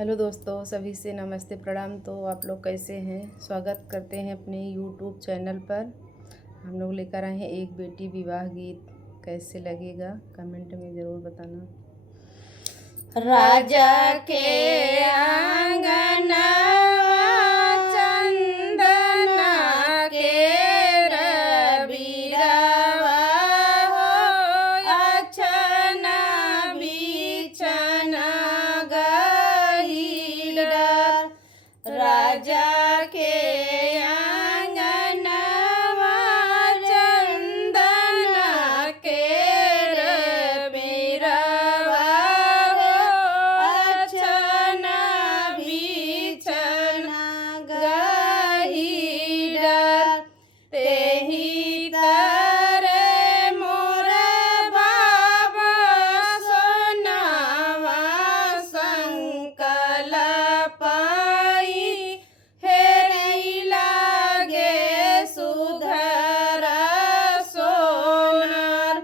Hello दोस्तों, सभी से नमस्ते प्रणाम। तो आप लोग कैसे हैं? स्वागत करते हैं अपने यूट्यूब चैनल पर। हम लोग लेकर आए हैं एक बेटी विवाह गीत। कैसे लगेगा कमेंट में ज़रूर बताना। राजा के आंगनवा चंदना के रबीरवा हो, अछना बिछना गहीर। राजा के आंगनवा चंदना के रबीरवा हो, अछना बिछना गहीर। तेहि तरे मोर बाबा सोनावा संकल्प हेरई लागे सुधर सोनार।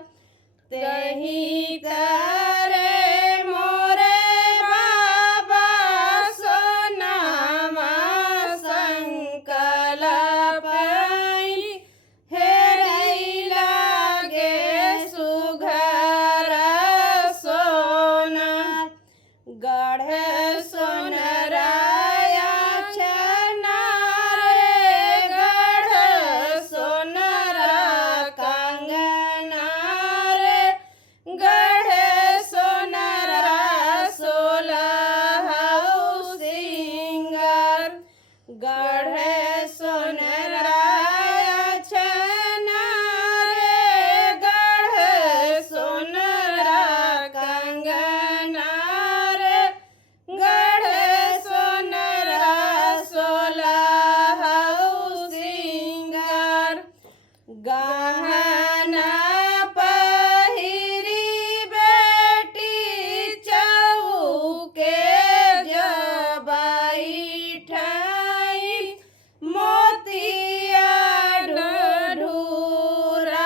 तेहि तरे मोरे बाबा सोनावा संकल्प हेरई लागे सुघर सोनार। गढ़ सोनराया छनार रे, गढ़ सोनरा कंगना रे, गढ़ सोनरा सोलहउ सिंगार। गढ़ सोनरा छनार रे, गढ़ सोनरा कंगना रे, गढ़ सोनरा सोलहउ सिंगार। गहना पहिरी बेटी चौके जबैठाई, मोतिया ढूराइयास।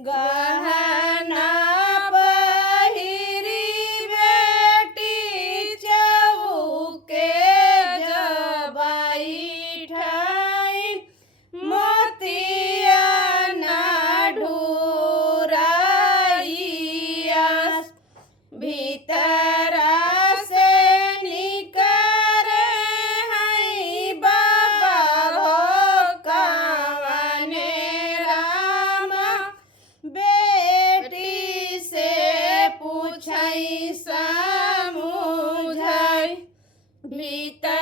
गहना पहिरी बेटी चौके जबैठाई, मोतिया ना ढूराइयास। भीतरा से निकरे हैं बाबा हो कवने रामा, बेटी से पूछई समुझई। भीतर